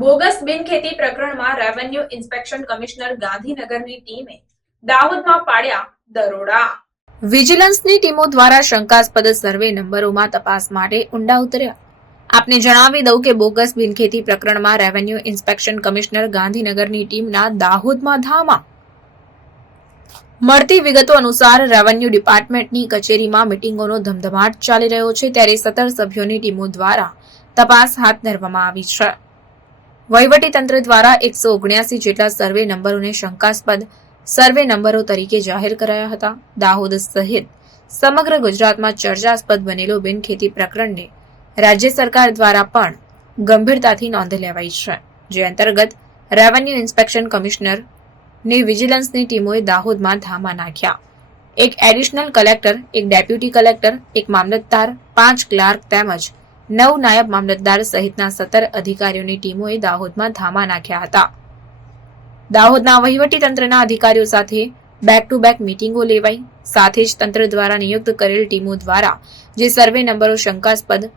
Bogus બિનખેતી પ્રકરણમાં revenue inspection commissioner ગાંધીનગરની ટીમે દાહોદમાં પાડ્યા દરોડા। વિજિલન્સની ટીમો દ્વારા શંકાસ્પદ સર્વે નંબરોમાં તપાસ માટે ઊંડા ઉતર્યા। આપને જણાવી દઉં કે બોગસ બિનખેતી પ્રકરણમાં રેવન્યુ ઇન્સ્પેક્શન કમિશનર ગાંધીનગરની ટીમના દાહોદમાં ધામા। મળતી વિગતો અનુસાર રેવન્યુ ડિપાર્ટમેન્ટની કચેરીમાં મિટિંગોનો ધમધમાટ ચાલી રહ્યો છે, ત્યારે 17 સભ્યોની ટીમો દ્વારા તપાસ હાથ ધરવામાં આવી છે। વહીવટીતંત્ર દ્વારા 179 જેટલા સર્વે નંબરોને શંકાસ્પદ સર્વે નંબરો તરીકે જાહેર કરાયા હતા। દાહોદ સહિત સમગ્ર ગુજરાતમાં ચર્ચાસ્પદ બનેલો બિનખેતી પ્રકરણને રાજ્ય સરકાર દ્વારા પણ ગંભીરતાથી નોંધ લેવાઈ છે, જે અંતર્ગત રેવન્યુ ઇન્સ્પેક્શન કમિશનરની વિજિલન્સની ટીમોએ દાહોદમાં ધામા નાખ્યા। એક એડિશનલ કલેક્ટર, એક ડેપ્યુટી કલેક્ટર, એક મામલતદાર, 5 ક્લાર્ક તેમજ 9 નાયબ મામલતદાર સહિતના 17 અધિકારીઓની ટીમોએ દાહોદમાં ધામા નાખ્યા હતા। દાહોદના વહીવટીતંત્રના અધિકારીઓ સાથે બેક ટુ બેક મિટિંગો લેવાઈ। સાથે જ તંત્ર દ્વારા નિયુક્ત કરેલ ટીમો દ્વારા જે સર્વે નંબરો શંકાસ્પદ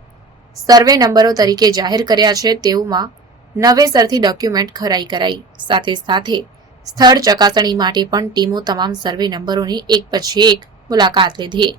સર્વે નંબરો તરીકે જાહેર કર્યા છે તેઓમાં નવેસરથી ડોક્યુમેન્ટ ખરાઈ કરાઈ। સાથે સાથે સ્થળ ચકાસણી માટે પણ ટીમો તમામ સર્વે નંબરોની એક પછી એક મુલાકાત લીધી।